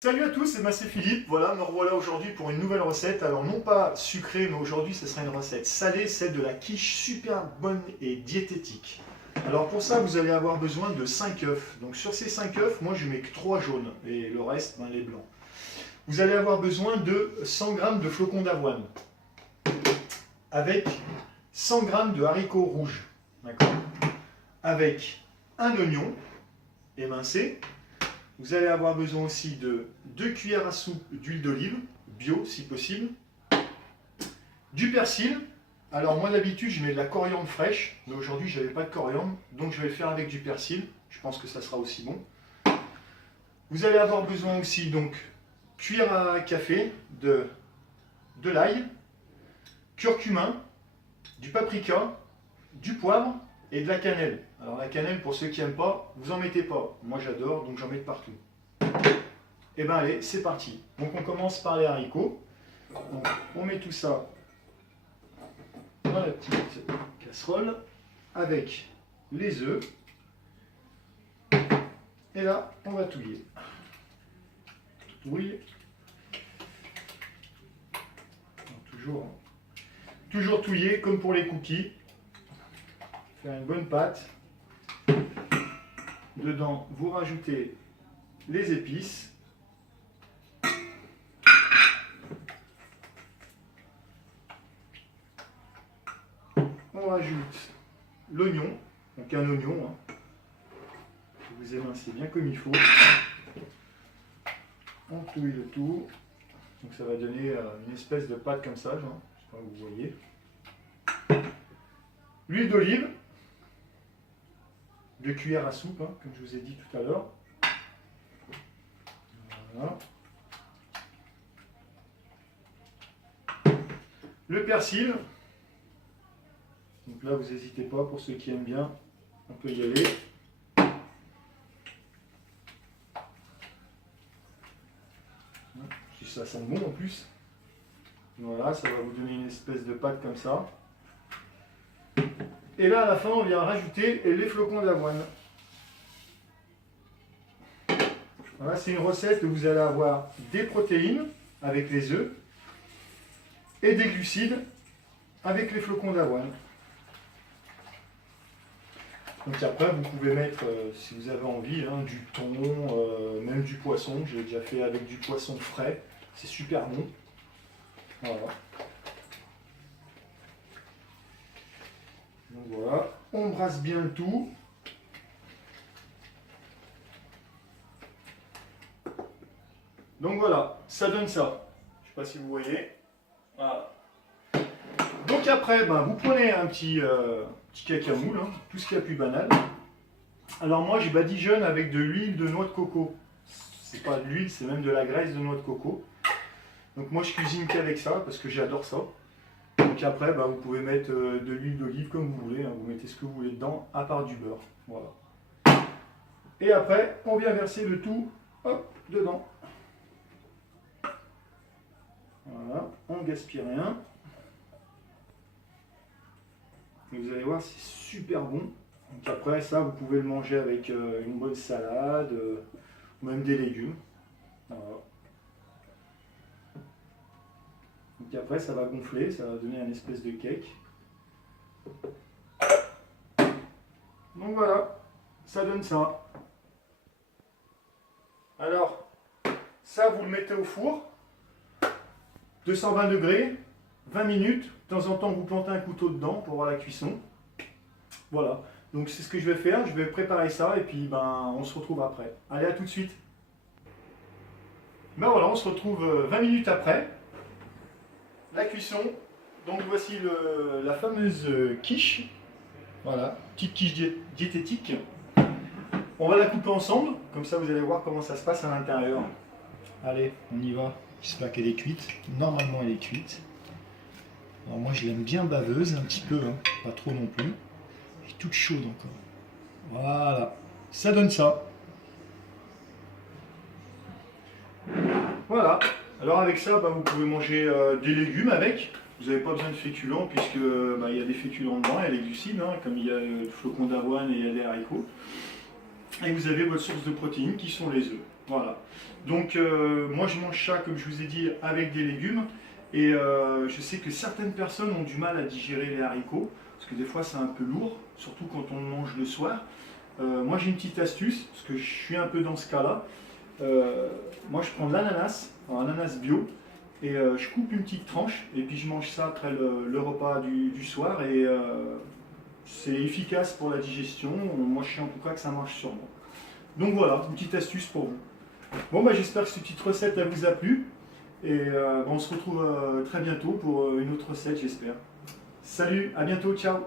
Salut à tous, c'est Philippe. Voilà, me revoilà aujourd'hui pour une nouvelle recette. Alors non pas sucrée, mais aujourd'hui ce sera une recette salée, celle de la quiche super bonne et diététique. Alors pour ça, vous allez avoir besoin de 5 œufs. Donc sur ces 5 œufs, moi je mets que 3 jaunes et le reste, les blancs. Vous allez avoir besoin de 100 g de flocons d'avoine avec 100 g de haricots rouges, d'accord, avec un oignon émincé. Vous allez avoir besoin aussi de 2 cuillères à soupe d'huile d'olive, bio si possible, du persil. Alors moi d'habitude je mets de la coriandre fraîche, mais aujourd'hui je n'avais pas de coriandre, donc je vais le faire avec du persil. Je pense que ça sera aussi bon. Vous allez avoir besoin aussi donc cuillère à café de l'ail, curcuma, du paprika, du poivre et de la cannelle. Alors la cannelle, pour ceux qui n'aiment pas, vous en mettez pas. Moi j'adore, donc j'en mets de partout. Et ben allez, c'est parti. Donc on commence par les haricots. Donc, on met tout ça dans la petite casserole avec les œufs. Et là, on va touiller. Touille. Toujours touiller comme pour les cookies. Faire une bonne pâte. Dedans, vous rajoutez les épices. On rajoute l'oignon, donc un oignon. Vous émincez bien comme il faut. On touille le tout. Donc ça va donner une espèce de pâte comme ça, genre. Je sais pas si vous voyez. L'huile d'olive. 2 cuillères à soupe, comme je vous ai dit tout à l'heure. Voilà. Le persil. Donc là, vous n'hésitez pas, pour ceux qui aiment bien, on peut y aller. Si ça sent bon en plus. Voilà, ça va vous donner une espèce de pâte comme ça. Et là, à la fin, on vient rajouter les flocons d'avoine. Voilà, c'est une recette où vous allez avoir des protéines avec les œufs et des glucides avec les flocons d'avoine. Donc après, vous pouvez mettre, si vous avez envie, du thon, même du poisson. J'ai déjà fait avec du poisson frais. C'est super bon. Voilà. Donc voilà, on brasse bien le tout. Donc voilà, ça donne ça. Je ne sais pas si vous voyez. Voilà. Donc après, vous prenez un petit caca moule, tout ce qu'il y a de plus banal. Alors moi, j'ai badigeonne avec de l'huile de noix de coco. C'est pas de l'huile, c'est même de la graisse de noix de coco. Donc moi, je cuisine qu'avec ça parce que j'adore ça. Donc après, vous pouvez mettre de l'huile d'olive comme vous voulez. Vous mettez ce que vous voulez dedans, à part du beurre. Voilà. Et après, on vient verser le tout, hop, dedans. Voilà, on ne gaspille rien. Et vous allez voir, c'est super bon. Donc après, ça, vous pouvez le manger avec une bonne salade, ou même des légumes. Voilà. Donc après, ça va gonfler, ça va donner un espèce de cake. Donc voilà, ça donne ça. Alors, ça, vous le mettez au four, 220 degrés, 20 minutes. De temps en temps, vous plantez un couteau dedans pour voir la cuisson. Voilà, donc c'est ce que je vais faire. Je vais préparer ça et puis on se retrouve après. Allez, à tout de suite. Voilà, on se retrouve 20 minutes après. La cuisson. Donc voici la fameuse quiche. Voilà, petite quiche diététique. On va la couper ensemble, comme ça vous allez voir comment ça se passe à l'intérieur. Allez, on y va. J'espère qu'elle est cuite. Normalement elle est cuite. Alors moi je l'aime bien baveuse, un petit peu, pas trop non plus. Elle est toute chaude encore. Voilà, ça donne ça. Voilà, alors avec ça vous pouvez manger des légumes avec. Vous n'avez pas besoin de féculents puisque il y a des féculents dedans, il y a les glucides, comme il y a le flocon d'avoine et il y a des haricots. Et vous avez votre source de protéines qui sont les œufs. Voilà. Donc moi je mange ça, comme je vous ai dit, avec des légumes. Et je sais que certaines personnes ont du mal à digérer les haricots, parce que des fois c'est un peu lourd, surtout quand on le mange le soir. Moi j'ai une petite astuce, parce que je suis un peu dans ce cas-là. Moi je prends de l'ananas, un ananas bio, et je coupe une petite tranche, et puis je mange ça après le repas du soir, et c'est efficace pour la digestion. Moi je sais en tout cas que ça marche sur moi. Donc voilà, une petite astuce pour vous. Bon, bah, j'espère que cette petite recette elle vous a plu. Et on se retrouve très bientôt pour une autre recette, j'espère. Salut, à bientôt, ciao!